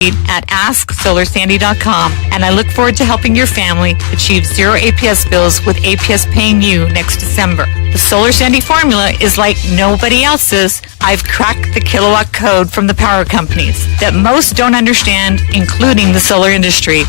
at AskSolarSandy.com, and I look forward to helping your family achieve zero APS bills with APS paying you next December. The Solar Sandy formula is like nobody else's. I've cracked the kilowatt code from the power companies that most don't understand, including the solar industry.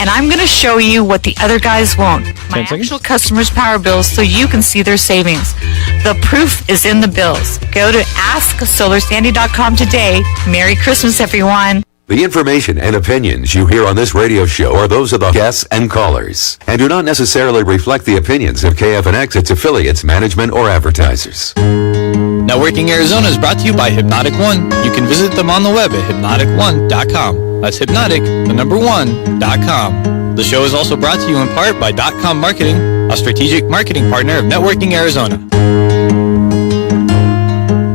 And I'm going to show you what the other guys won't. My actual customers' power bills so you can see their savings. The proof is in the bills. Go to AskSolarSandy.com today. Merry Christmas, everyone. The information and opinions you hear on this radio show are those of the guests and callers and do not necessarily reflect the opinions of KFNX, its affiliates, management, or advertisers. Networking Arizona is brought to you by Hypnotic One. You can visit them on the web at hypnotic1.com. That's hypnotic1.com. The show is also brought to you in part by .com Marketing, a strategic marketing partner of Networking Arizona.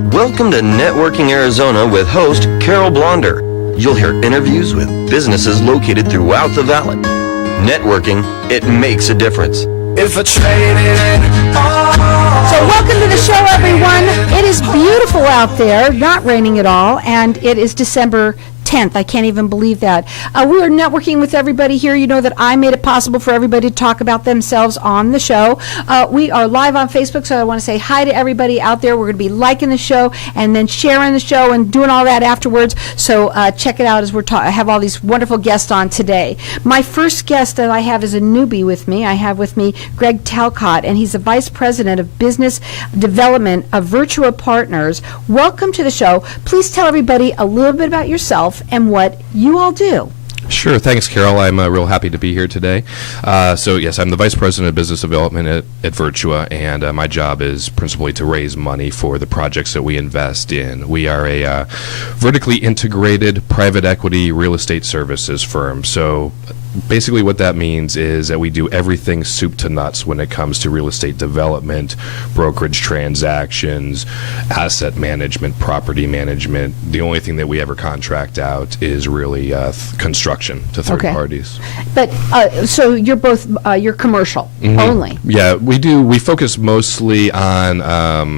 Welcome to Networking Arizona with host Carol Blonder. You'll hear interviews with businesses located throughout the valley. Networking, it makes a difference. If I traded So welcome to the show, everyone. It is beautiful out there, not raining at all, and it is December 10th. I can't even believe that. We are networking with everybody here. You know that I made it possible for everybody to talk about themselves on the show. We are live on Facebook, so I want to say hi to everybody out there. We're going to be liking the show and then sharing the show and doing all that afterwards. So check it out as I have all these wonderful guests on today. My first guest that I have is a newbie with me. I have with me Greg Talcott, and he's the Vice President of Business Development of Virtua Partners. Welcome to the show. Please tell everybody a little bit about yourself and what you all do. Sure. Thanks, Carol. I'm real happy to be here today. So, yes, I'm the Vice President of Business Development at Virtua, and my job is principally to raise money for the projects that we invest in. We are a vertically integrated private equity real estate services firm. So, basically what that means is that we do everything soup to nuts when it comes to real estate development, brokerage transactions, asset management, property management. The only thing that we ever contract out is really construction to third parties. But so you're both you're commercial only. Yeah, we do. We focus mostly on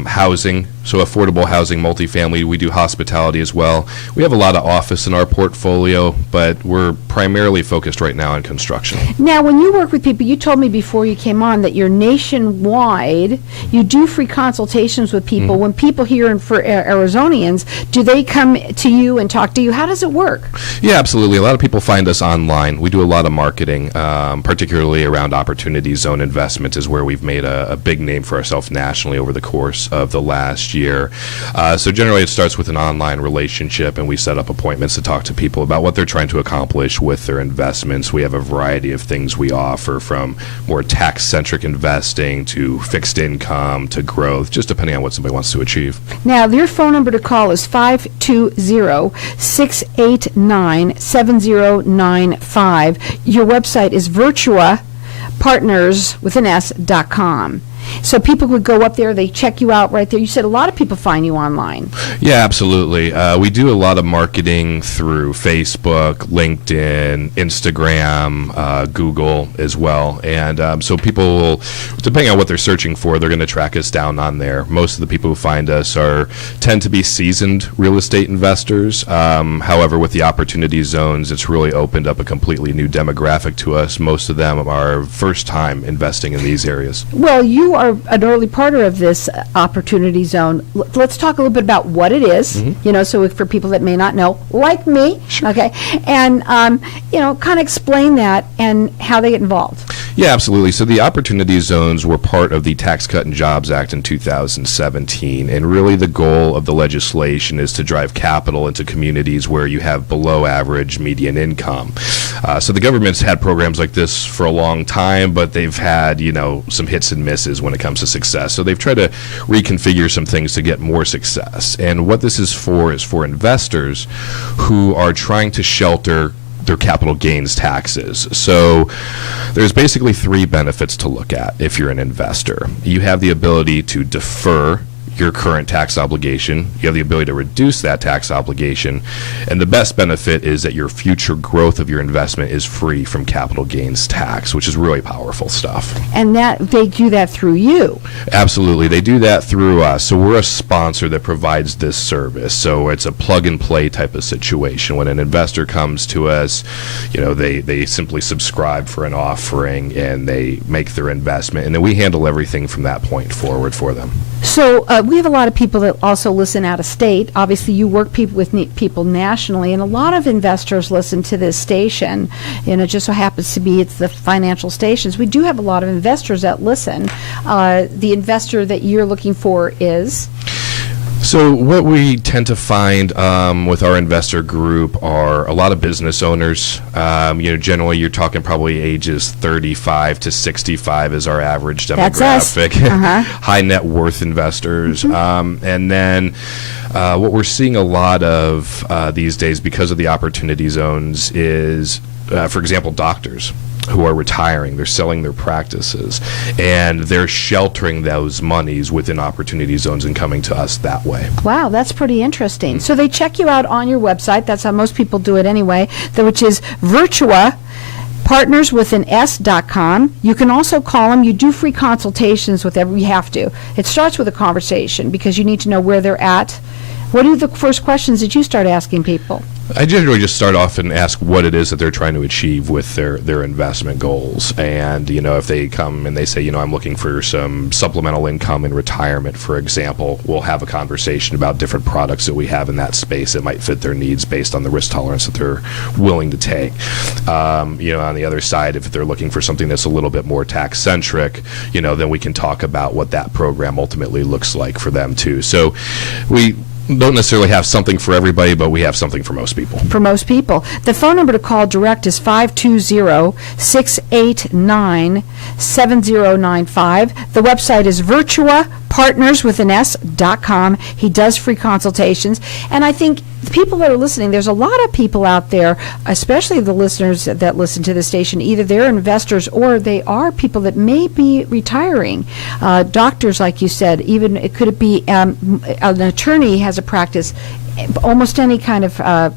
housing, so affordable housing, multifamily. We do hospitality as well. We have a lot of office in our portfolio, but we're primarily focused right now on construction. Now, when you work with people, you told me before you came on that you're nationwide. You do free consultations with people. When people here for Arizonians, do they come to you and talk to you? How does it work? Yeah, absolutely. A lot of people find us online. We do a lot of marketing, particularly around opportunity zone investment is where we've made a big name for ourselves nationally over the course of the last year. So generally it starts with an online relationship, and we set up appointments to talk to people about what they're trying to accomplish with their investments. We have a variety of things we offer, from more tax-centric investing to fixed income to growth, just depending on what somebody wants to achieve. Now, your phone number to call is 520-689-7095. Your website is virtuapartners.com. So people would go up there, they check you out right there. You said a lot of people find you online. Yeah, absolutely. We do a lot of marketing through Facebook, LinkedIn, Instagram, Google as well. And so people will, depending on what they're searching for, they're going to track us down on there. Most of the people who find us tend to be seasoned real estate investors. However, with the opportunity zones, it's really opened up a completely new demographic to us. Most of them are first time investing in these areas. Well, you are an early partner of this opportunity zone. Let's talk a little bit about what it is, so for people that may not know, like me, okay, and, kind of explain that and how they get involved. Yeah, absolutely. So the opportunity zones were part of the Tax Cut and Jobs Act in 2017, and really the goal of the legislation is to drive capital into communities where you have below average median income. So the government's had programs like this for a long time, but they've had, some hits and misses when it comes to success. So they've tried to reconfigure some things to get more success. And what this is for investors who are trying to shelter their capital gains taxes. So there's basically three benefits to look at if you're an investor. You have the ability to defer your current tax obligation. You have the ability to reduce that tax obligation. And the best benefit is that your future growth of your investment is free from capital gains tax, which is really powerful stuff. And that they do that through you. Absolutely. They do that through us. So we're a sponsor that provides this service. So it's a plug-and-play type of situation. When an investor comes to us, they simply subscribe for an offering and they make their investment. And then we handle everything from that point forward for them. So we have a lot of people that also listen out of state. Obviously, you work with people nationally, and a lot of investors listen to this station. And it just so happens to be it's the financial stations. We do have a lot of investors that listen. The investor that you're looking for is? So what we tend to find with our investor group are a lot of business owners. Generally you're talking probably ages 35 to 65 is our average demographic. That's us. High net worth investors. And then what we're seeing a lot of these days because of the opportunity zones is, for example, doctors who are retiring. They're selling their practices, and they're sheltering those monies within opportunity zones and coming to us that way. Wow, that's pretty interesting. So they check you out on your website. That's how most people do it anyway, which is Virtua Partners with an S.com. You can also call them. You do free consultations with every. You have to. It starts with a conversation because you need to know where they're at. What are the first questions that you start asking people? I generally just start off and ask what it is that they're trying to achieve with their investment goals. And, if they come and they say, I'm looking for some supplemental income in retirement, for example, we'll have a conversation about different products that we have in that space that might fit their needs based on the risk tolerance that they're willing to take. On the other side, if they're looking for something that's a little bit more tax-centric, then we can talk about what that program ultimately looks like for them, too. So we don't necessarily have something for everybody, but we have something for most people. For most people. The phone number to call direct is 520-689-7095. The website is virtuapartnerswithan.com. He does free consultations. And I think the people that are listening, there's a lot of people out there, especially the listeners that listen to the station, either they're investors or they are people that may be retiring. Doctors, like you said, even it could be an attorney has a practice, almost any kind of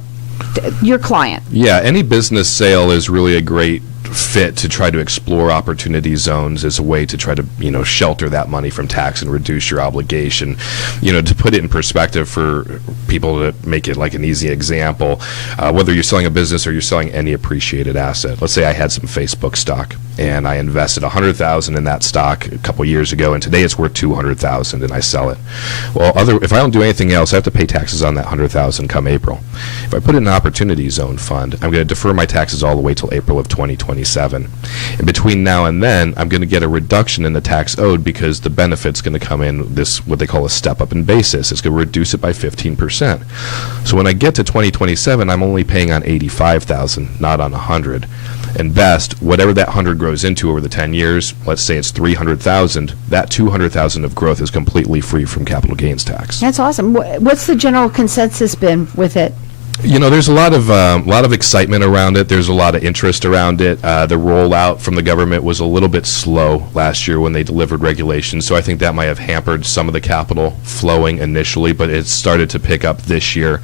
your client. Yeah, any business sale is really a great fit to try to explore opportunity zones as a way to try to shelter that money from tax and reduce your obligation. To put it in perspective for people, to make it like an easy example, whether you're selling a business or you're selling any appreciated asset. Let's say I had some Facebook stock and I invested $100,000 in that stock a couple years ago, and today it's worth $200,000 and I sell it. Well, if I don't do anything else, I have to pay taxes on that $100,000 come April. If I put it in an opportunity zone fund, I'm going to defer my taxes all the way till April of 2027. And between now and then, I'm going to get a reduction in the tax owed because the benefit's going to come in this, what they call a step up in basis. It's going to reduce it by 15%. So when I get to 2027, I'm only paying on $85,000, not on $100,000. And best, whatever that 100 grows into over the 10 years, let's say it's 300,000, that 200,000 of growth is completely free from capital gains tax. That's awesome. What's the general consensus been with it? There's a lot of excitement around it. There's a lot of interest around it. The rollout from the government was a little bit slow last year when they delivered regulations, so I think that might have hampered some of the capital flowing initially, but it's started to pick up this year.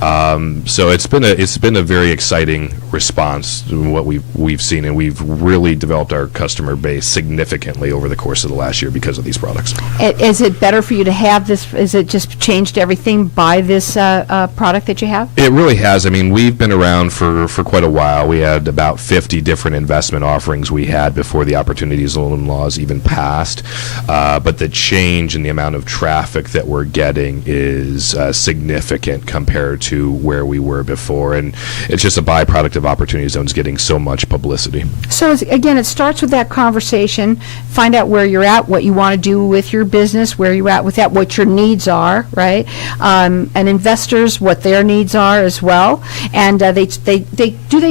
So it's been a very exciting response to what we've seen, and we've really developed our customer base significantly over the course of the last year because of these products. Is it better for you to have this? Is it just changed everything by this product that you have? It really has. I mean, we've been around for quite a while. We had about 50 different investment offerings we had before the opportunity zone laws even passed. But the change in the amount of traffic that we're getting is significant compared to where we were before. And it's just a byproduct of opportunity zones getting so much publicity. So, again, it starts with that conversation. Find out where you're at, what you want to do with your business, where you're at with that, what your needs are, right? And investors, what their needs are. are as well. And they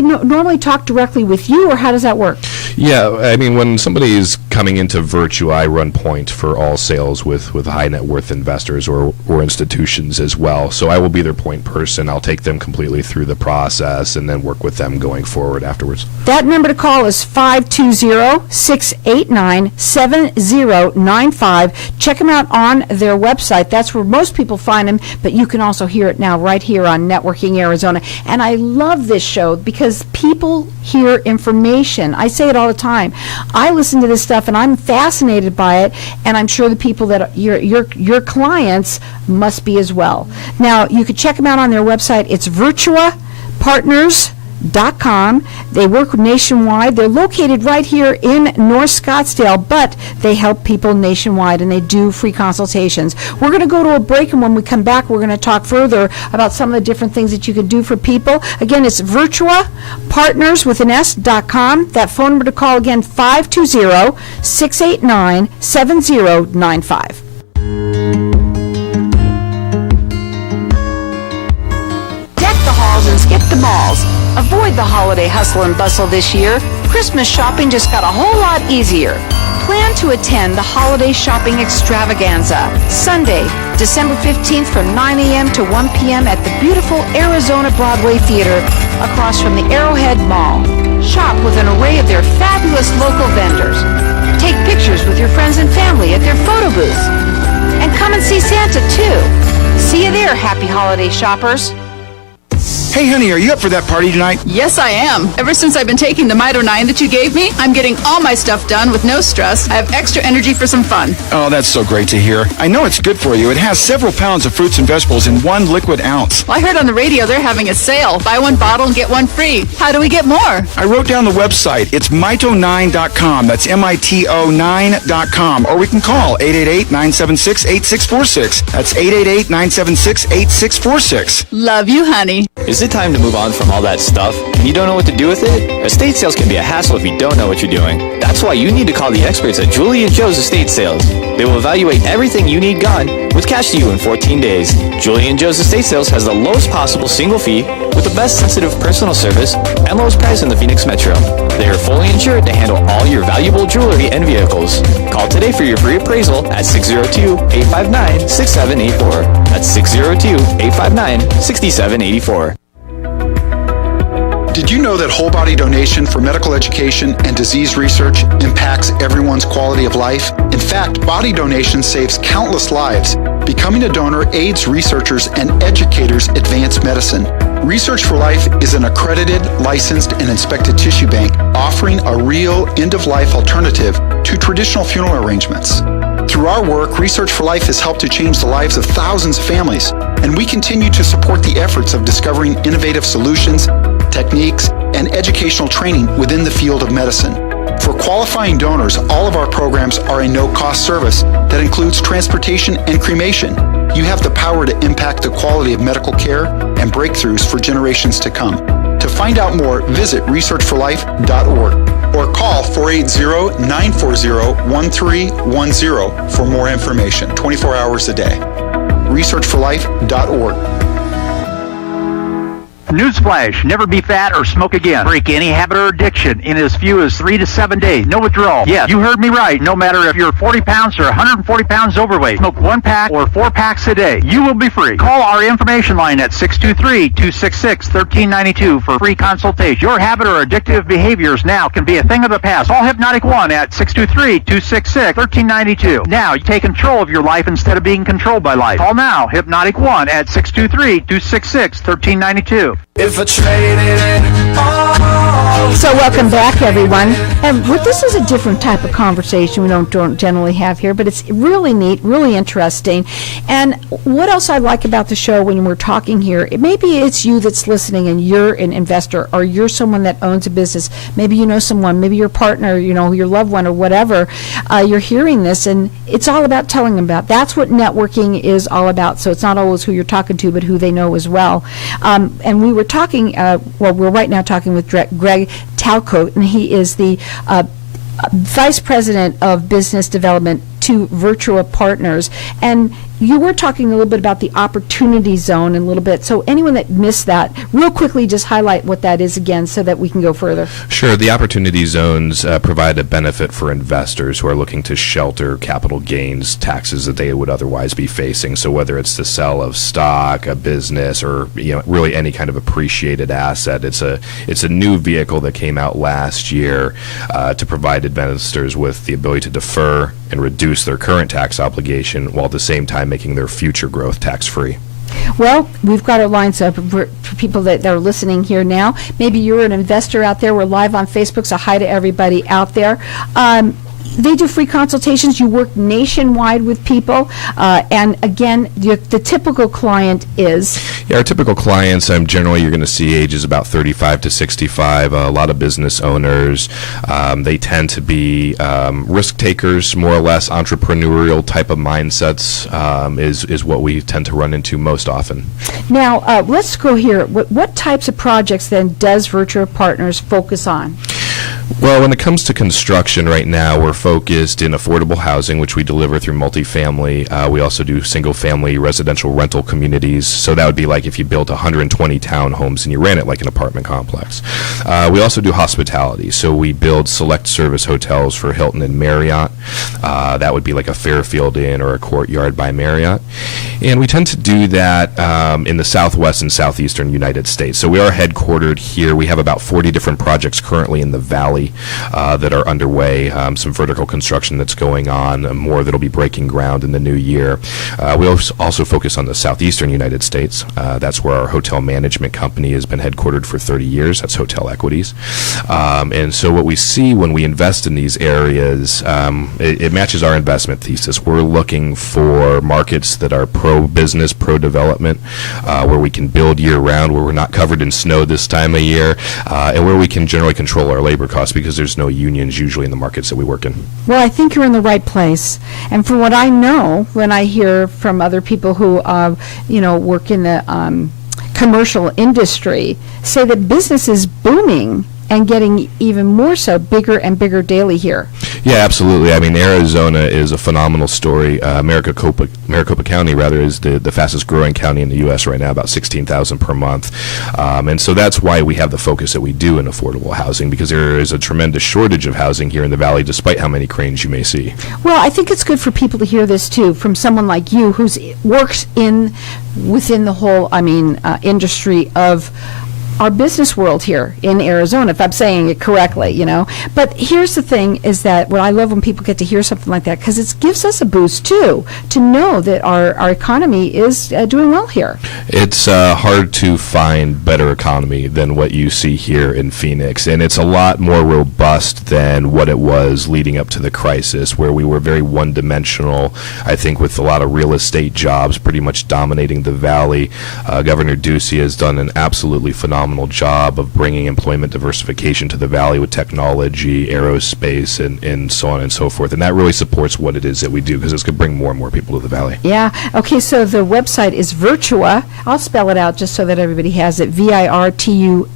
normally talk directly with you, or how does that work? Yeah, I mean, when somebody is coming into Virtua, I run point for all sales with high net worth investors or institutions as well. So I will be their point person. I'll take them completely through the process and then work with them going forward afterwards. That number to call is 520-689-7095. Check them out on their website. That's where most people find them, but you can also hear it now right here on Networking Arizona. And I love this show because people hear information. I say it all the time. I listen to this stuff and I'm fascinated by it, and I'm sure the people that your clients must be as well. Now, you can check them out on their website. It's Virtua Partners Dec. They work nationwide. They're located right here in North Scottsdale, but they help people nationwide, and they do free consultations. We're going to go to a break, and when we come back, we're going to talk further about some of the different things that you can do for people. Again, it's Virtua Partners with an S.com. That phone number to call again, 520-689-7095. And skip the malls. Avoid the holiday hustle and bustle this year. Christmas shopping just got a whole lot easier. Plan to attend the Holiday Shopping Extravaganza, Sunday, December 15th from 9 a.m. to 1 p.m. at the beautiful Arizona Broadway Theater across from the Arrowhead Mall. Shop with an array of their fabulous local vendors. Take pictures with your friends and family at their photo booths. And come and see Santa, too. See you there, happy holiday shoppers. Hey, honey, are you up for that party tonight? Yes, I am. Ever since I've been taking the Mito 9 that you gave me, I'm getting all my stuff done with no stress. I have extra energy for some fun. Oh, that's so great to hear. I know it's good for you. It has several pounds of fruits and vegetables in 1 liquid ounce. Well, I heard on the radio they're having a sale. Buy 1 bottle and get 1 free. How do we get more? I wrote down the website. It's mito9.com. That's MITO9.com. Or we can call 888-976-8646. That's 888-976-8646. Love you, honey. Is it time to move on from all that stuff and you don't know what to do with it? Estate sales can be a hassle if you don't know what you're doing. That's why you need to call the experts at Julie and Joe's Estate Sales. They will evaluate everything you need gone with cash to you in 14 days. Julie and Joe's Estate Sales has the lowest possible single fee with the best sensitive personal service and lowest price in the Phoenix Metro. They are fully insured to handle all your valuable jewelry and vehicles. Call today for your free appraisal at 602-859-6784. That's 602-859-6784. Did you know that whole body donation for medical education and disease research impacts everyone's quality of life? In fact, body donation saves countless lives. Becoming a donor aids researchers and educators advance medicine. Research for Life is an accredited, licensed, and inspected tissue bank offering a real end-of-life alternative to traditional funeral arrangements. Through our work, Research for Life has helped to change the lives of thousands of families, and we continue to support the efforts of discovering innovative solutions, techniques, and educational training within the field of medicine. For qualifying donors, all of our programs are a no-cost service that includes transportation and cremation. You have the power to impact the quality of medical care and breakthroughs for generations to come. To find out more, visit researchforlife.org or call 480-940-1310 for more information, 24 hours a day. researchforlife.org. Newsflash, never be fat or smoke again. Break any habit or addiction in as few as 3 to 7 days. No withdrawal. Yes, you heard me right. No matter if you're 40 pounds or 140 pounds overweight. Smoke 1 pack or 4 packs a day. You will be free. Call our information line at 623-266-1392 for free consultation. Your habit or addictive behaviors now can be a thing of the past. Call Hypnotic One at 623-266-1392. Now you take control of your life instead of being controlled by life. Call now, Hypnotic One at 623-266-1392. If I traded it all. So welcome back, everyone. And this is a different type of conversation we don't generally have here, but it's really neat, really interesting. And what else I like about the show when we're talking here, maybe it's you that's listening and you're an investor or you're someone that owns a business. Maybe you know someone, maybe your partner, your loved one or whatever. You're hearing this, and it's all about telling them about. That's what networking is all about. So it's not always who you're talking to, but who they know as well. And we were talking, we're right now talking with Greg Talcote, and he is the Vice President of Business Development to Virtua Partners. And you were talking a little bit about the opportunity zone in a little bit. So anyone that missed that, real quickly, just highlight what that is again so that we can go further. Sure. The opportunity zones provide a benefit for investors who are looking to shelter capital gains taxes that they would otherwise be facing. So whether it's the sale of stock, a business, or really any kind of appreciated asset, it's a new vehicle that came out last year to provide investors with the ability to defer and reduce their current tax obligation while at the same time making their future growth tax-free. Well, we've got our lines up for people that are listening here now. Maybe you're an investor out there. We're live on Facebook, so hi to everybody out there. They do free consultations. You work nationwide with people. And again, the typical client is? Yeah, our typical clients, generally you're going to see ages about 35 to 65, a lot of business owners. They tend to be risk takers, more or less entrepreneurial type of mindsets is what we tend to run into most often. Now, let's go here. What types of projects then does Virtua Partners focus on? Well, when it comes to construction right now, we're focused in affordable housing, which we deliver through multifamily. We also do single-family residential rental communities. So that would be like if you built 120 townhomes and you ran it like an apartment complex. We also do hospitality. So we build select service hotels for Hilton and Marriott. That would be like a Fairfield Inn or a Courtyard by Marriott. And we tend to do that in the southwest and southeastern United States. So we are headquartered here. We have about 40 different projects currently in the Valley that are underway, some vertical construction that's going on, more that'll be breaking ground in the new year. We also focus on the southeastern United States. That's where our hotel management company has been headquartered for 30 years. That's Hotel Equities. And so what we see when we invest in these areas, it matches our investment thesis. We're looking for markets that are pro-business, pro-development, where we can build year-round, where we're not covered in snow this time of year, and where we can generally control our labor costs because there's no unions usually in the markets that we work in. Well, I think you're in the right place. And from what I know, when I hear from other people who, work in the commercial industry, say that business is booming and getting even more so, bigger and bigger daily here. Yeah, absolutely. I mean, Arizona is a phenomenal story. Maricopa County, rather, is the fastest growing county in the U.S. right now, about 16,000 per month. And so that's why we have the focus that we do in affordable housing, because there is a tremendous shortage of housing here in the Valley, despite how many cranes you may see. Well, I think it's good for people to hear this, too, from someone like you who works within the whole, industry of our business world here in Arizona, if I'm saying it correctly, But here's the thing is that what I love when people get to hear something like that, because it gives us a boost, too, to know that our economy is doing well here. It's hard to find better economy than what you see here in Phoenix, and it's a lot more robust than what it was leading up to the crisis, where we were very one-dimensional, I think, with a lot of real estate jobs pretty much dominating the Valley. Governor Ducey has done an absolutely phenomenal job of bringing employment diversification to the Valley with technology, aerospace, and so on and so forth. And that really supports what it is that we do, because it's going to bring more and more people to the Valley. Yeah. Okay, so the website is Virtua. I'll spell it out just so that everybody has it. VIRTURA.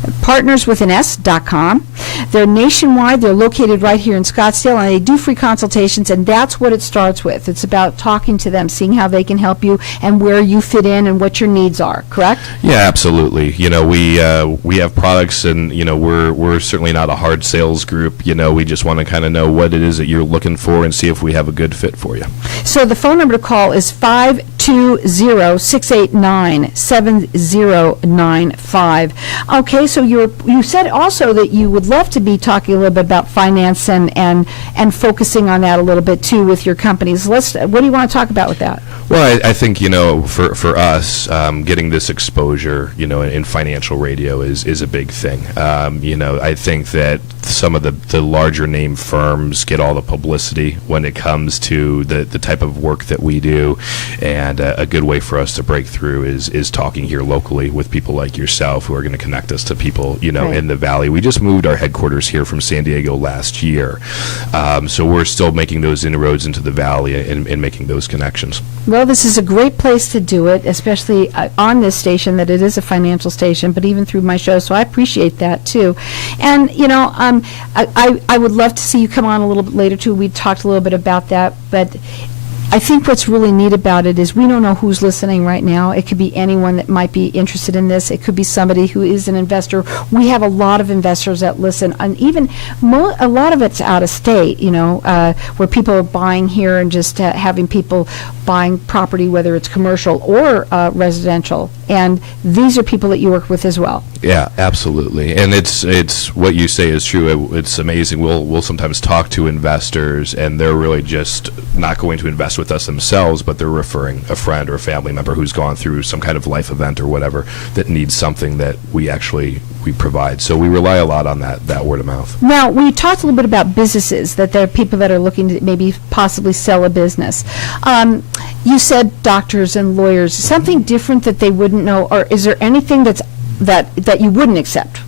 partnerswithan.com. They're nationwide. They're located right here in Scottsdale, and they do free consultations, and that's what it starts with. It's about talking to them, seeing how they can help you and where you fit in and what your needs are, correct? Yeah, absolutely. We have products, and we're certainly not a hard sales group. We just want to kind of know what it is that you're looking for and see if we have a good fit for you. So the phone number to call is 520-689-7095. Okay, so you said also that you would love to be talking a little bit about finance and focusing on that a little bit too with your companies. What do you want to talk about with that? Well, I think for us, getting this exposure, in financial radio is a big thing. I think that some of the larger name firms get all the publicity when it comes to the type of work that we do, and a good way for us to break through is talking here locally with people like yourself who are going to connect us to people right. in the Valley. We just moved our headquarters here from San Diego last year, so we're still making those inroads into the Valley and making those connections. Well, this is a great place to do it, especially on this station, that it is a financial station, but even through my show, so I appreciate that too. And I would love to see you come on a little bit later too. We talked a little bit about that, but I think what's really neat about it is we don't know who's listening right now. It could be anyone that might be interested in this. It could be somebody who is an investor. We have a lot of investors that listen, and even a lot of it's out of state, where people are buying here and just having people buying property, whether it's commercial or residential. And these are people that you work with as well. Yeah, absolutely. And it's what you say is true. It's amazing. We'll sometimes talk to investors, and they're really just not going to invest with us themselves, but they're referring a friend or a family member who's gone through some kind of life event or whatever that needs something that we provide. So we rely a lot on that word of mouth. Now, we talked a little bit about businesses, that there are people that are looking to maybe possibly sell a business. You said doctors and lawyers. Something different that they wouldn't know, or is there anything that you wouldn't accept?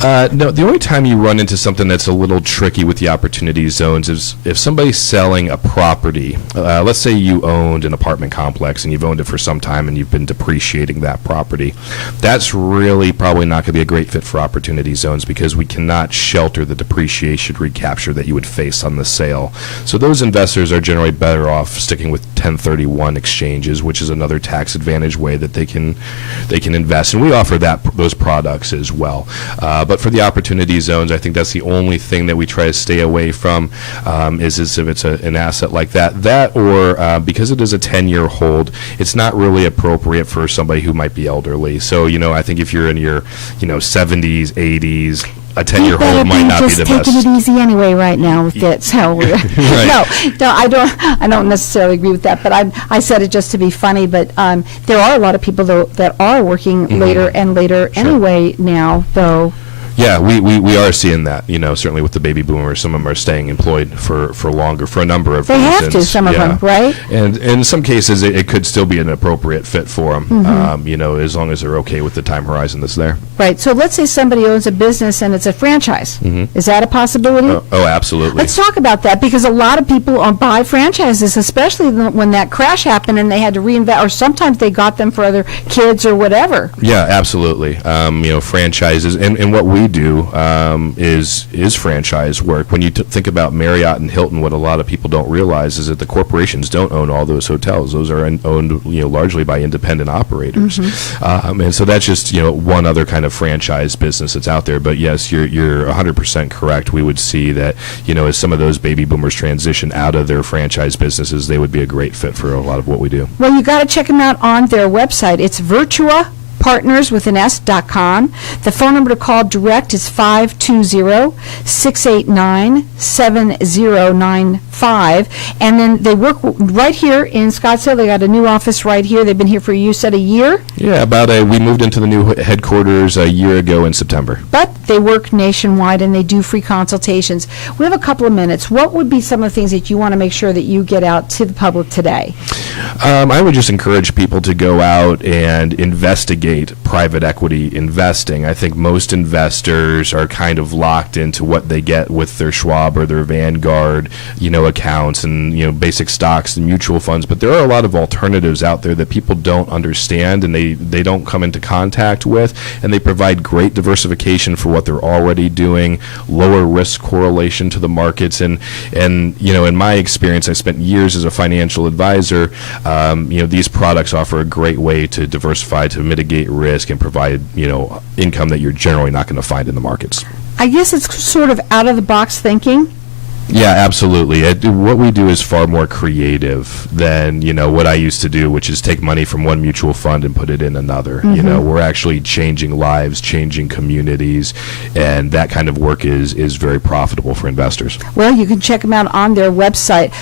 No, the only time you run into something that's a little tricky with the opportunity zones is if somebody's selling a property. Let's say you owned an apartment complex and you've owned it for some time and you've been depreciating that property. That's really probably not going to be a great fit for opportunity zones because we cannot shelter the depreciation recapture that you would face on the sale. So those investors are generally better off sticking with 1031 exchanges, which is another tax advantage way that they can invest, and we offer those products as well. But for the opportunity zones, I think that's the only thing that we try to stay away from, is if it's an asset like that or because it is a 10-year hold, it's not really appropriate for somebody who might be elderly. So, I think if you're in your, 70s, 80s, a 10-year hold might not be the best. Just taking it easy anyway right now with it. So right. No, I don't necessarily agree with that. But I said it just to be funny. But there are a lot of people that are working later and later anyway now, though. Yeah, we are seeing that, certainly with the baby boomers. Some of them are staying employed for longer for a number of reasons. They have to, some of them, right? And in some cases, it could still be an appropriate fit for them, as long as they're okay with the time horizon that's there. Right. So let's say somebody owns a business and it's a franchise. Is that a possibility? Oh, absolutely. Let's talk about that, because a lot of people buy franchises, especially when that crash happened and they had to reinvest, or sometimes they got them for other kids or whatever. Yeah, absolutely. Franchises, and what we do is franchise work. When you think about Marriott and Hilton, what a lot of people don't realize is that the corporations don't own all those hotels. Those are owned largely by independent operators. And so that's just one other kind of franchise business that's out there. But yes, you're 100% correct. We would see that as some of those baby boomers transition out of their franchise businesses, they would be a great fit for a lot of what we do. Well, you got to check them out on their website. It's Virtua Partners with an S.com. The phone number to call direct is 520-689-7095. And then they work right here in Scottsdale. They got a new office right here. They've been here for, you said, a year? Yeah, we moved into the new headquarters a year ago in September. But they work nationwide and they do free consultations. We have a couple of minutes. What would be some of the things that you want to make sure that you get out to the public today? I would just encourage people to go out and investigate private equity investing. I think most investors are kind of locked into what they get with their Schwab or their Vanguard, accounts and, basic stocks and mutual funds. But there are a lot of alternatives out there that people don't understand and they don't come into contact with, and they provide great diversification for what they're already doing, lower risk correlation to the markets. And in my experience, I spent years as a financial advisor. These products offer a great way to diversify, to mitigate risk, and provide income that you're generally not going to find in the markets. I guess it's sort of out of the box thinking. Yeah, absolutely. What we do is far more creative than, what I used to do, which is take money from one mutual fund and put it in another. We're actually changing lives, changing communities, and that kind of work is very profitable for investors. Well, you can check them out on their website.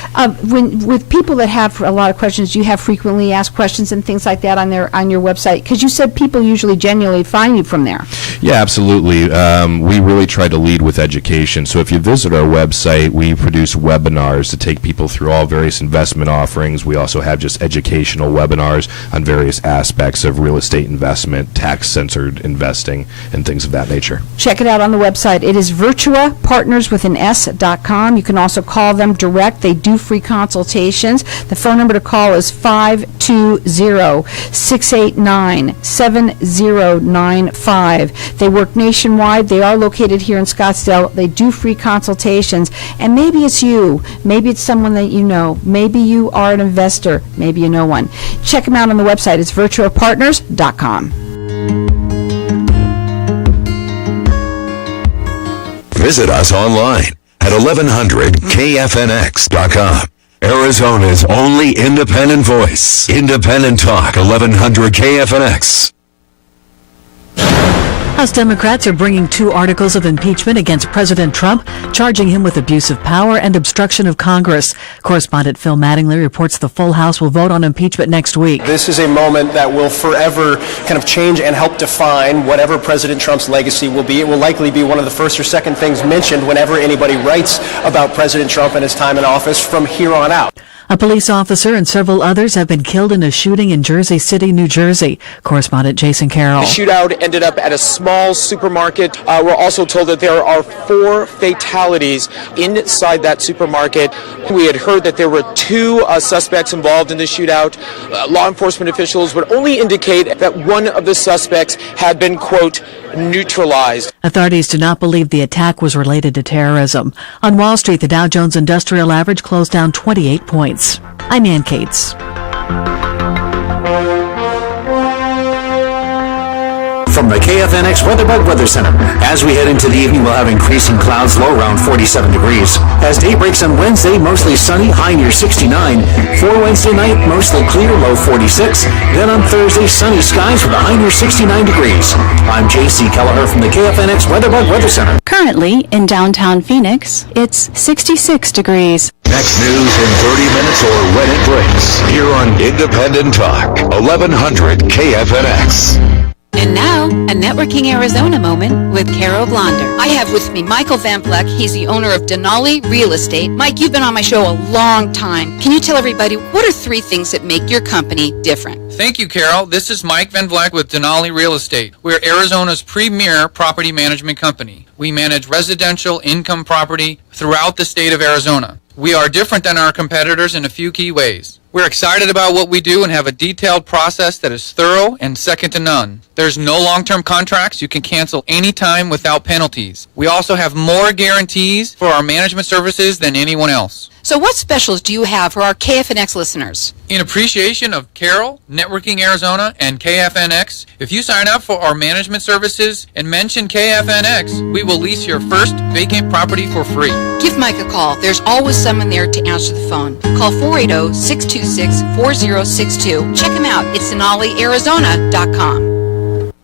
With people that have a lot of questions, do you have frequently asked questions and things like that on your website? Because you said people usually genuinely find you from there. Yeah, absolutely. We really try to lead with education. So if you visit our website, we produce webinars to take people through all various investment offerings. We also have just educational webinars on various aspects of real estate investment, tax-censored investing, and things of that nature. Check it out on the website. It is Virtua Partners with an S.com. You can also call them direct. They do free consultations. The phone number to call is 520-689-7095. They work nationwide. They are located here in Scottsdale. They do free consultations. And maybe it's you. Maybe it's someone that you know. Maybe you are an investor. Maybe you know one. Check them out on the website. It's virtuapartners.com. Visit us online at 1100kfnx.com. Arizona's only independent voice. Independent Talk, 1100 KFNX. House Democrats are bringing 2 articles of impeachment against President Trump, charging him with abuse of power and obstruction of Congress. Correspondent Phil Mattingly reports the full House will vote on impeachment next week. This is a moment that will forever kind of change and help define whatever President Trump's legacy will be. It will likely be one of the first or second things mentioned whenever anybody writes about President Trump and his time in office from here on out. A police officer and several others have been killed in a shooting in Jersey City, New Jersey. Correspondent Jason Carroll. The shootout ended up at a small supermarket. We're also told that there are 4 fatalities inside that supermarket. We had heard that there were 2 suspects involved in the shootout. Law enforcement officials would only indicate that one of the suspects had been, quote, neutralized. Authorities do not believe the attack was related to terrorism. On Wall Street, the Dow Jones Industrial Average closed down 28 points. I'm Ann Cates. From the KFNX WeatherBug Weather Center. As we head into the evening, we'll have increasing clouds, low around 47 degrees. As day breaks on Wednesday, mostly sunny, high near 69. For Wednesday night, mostly clear, low 46. Then on Thursday, sunny skies with a high near 69 degrees. I'm J.C. Kelleher from the KFNX WeatherBug Weather Center. Currently, in downtown Phoenix, it's 66 degrees. Next news in 30 minutes or when it breaks. Here on Independent Talk, 1100 KFNX. And now, a Networking Arizona moment with Carol Blonder. I have with me Michael Van Vleck. He's the owner of Denali Real Estate. Mike, you've been on my show a long time. Can you tell everybody what are 3 things that make your company different? Thank you, Carol. This is Mike Van Vleck with Denali Real Estate. We're Arizona's premier property management company. We manage residential income property throughout the state of Arizona. We are different than our competitors in a few key ways. We're excited about what we do and have a detailed process that is thorough and second to none. There's no long-term contracts. You can cancel anytime without penalties. We also have more guarantees for our management services than anyone else. So what specials do you have for our KFNX listeners? In appreciation of Carol, Networking Arizona, and KFNX, if you sign up for our management services and mention KFNX, we will lease your first vacant property for free. Give Mike a call. There's always someone there to answer the phone. Call 480-626-4062. Check him out. It's DenaliArizona.com.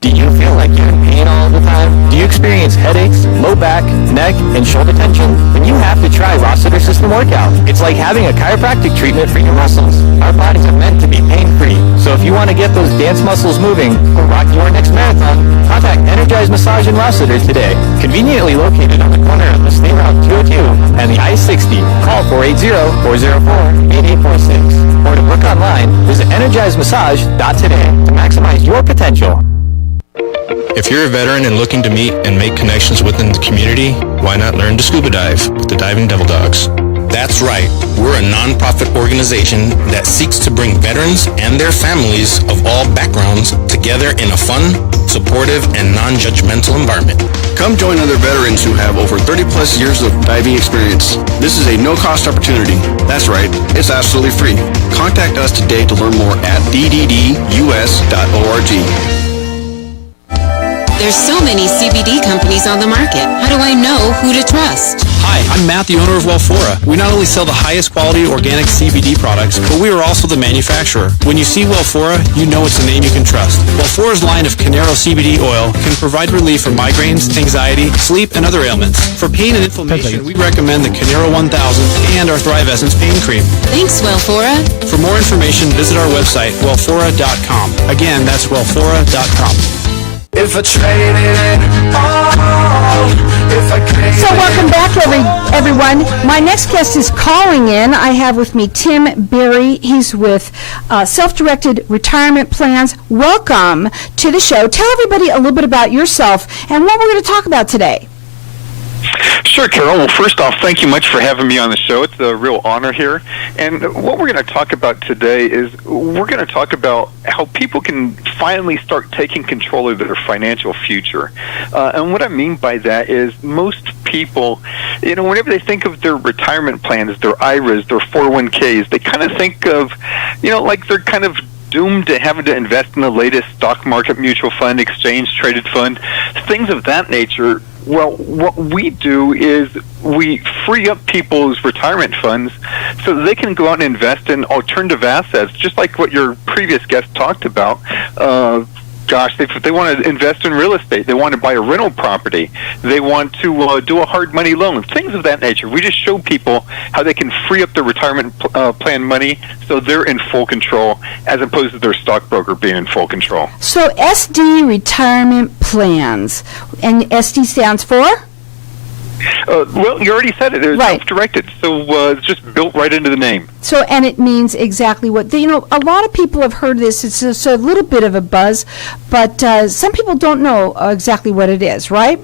Do you feel like you're in pain all the time? Do you experience headaches, low back, neck, and shoulder tension? Then you have to try Rossiter System Workout. It's like having a chiropractic treatment for your muscles. Our bodies are meant to be pain-free. So if you want to get those dance muscles moving or rock your next marathon, contact Energize Massage in Rossiter today. Conveniently located on the corner of the State Route 202 and the I-60. Call 480-404-8846. Or to book online, visit energizemassage.today to maximize your potential. If you're a veteran and looking to meet and make connections within the community, why not learn to scuba dive with the Diving Devil Dogs? That's right. We're a nonprofit organization that seeks to bring veterans and their families of all backgrounds together in a fun, supportive, and non-judgmental environment. Come join other veterans who have over 30-plus years of diving experience. This is a no-cost opportunity. That's right. It's absolutely free. Contact us today to learn more at dddus.org. There's so many CBD companies on the market. How do I know who to trust? Hi, I'm Matt, the owner of Wellfora. We not only sell the highest quality organic CBD products, but we are also the manufacturer. When you see Wellfora, you know it's a name you can trust. Wellfora's line of Canero CBD oil can provide relief from migraines, anxiety, sleep, and other ailments. For pain and inflammation, we recommend the Canero 1000 and our Thrive Essence Pain Cream. Thanks, Wellfora. For more information, visit our website, wellfora.com. Again, that's wellfora.com. If I traded it all, if I could. So welcome back, everyone. My next guest is calling in. I have with me Tim Berry. He's with Self-Directed Retirement Plans. Welcome to the show. Tell everybody a little bit about yourself and what we're going to talk about today. Sure, Carol. Well, first off, thank you much for having me on the show. It's a real honor here. And what we're going to talk about today is we're going to talk about how people can finally start taking control of their financial future. And what I mean by that is most people, whenever they think of their retirement plans, their IRAs, their 401ks, they kind of think of, like they're kind of doomed to having to invest in the latest stock market mutual fund, exchange traded fund, things of that nature. Well, what we do is we free up people's retirement funds so that they can go out and invest in alternative assets, just like what your previous guest talked about. If they want to invest in real estate, they want to buy a rental property, they want to do a hard money loan, things of that nature. We just show people how they can free up their retirement plan money so they're in full control as opposed to their stockbroker being in full control. So SD retirement plans, and SD stands for? Well, you already said it. It's self-directed, so it's just built right into the name. So, and it means exactly what, a lot of people have heard this. It's a little bit of a buzz, but some people don't know exactly what it is, right?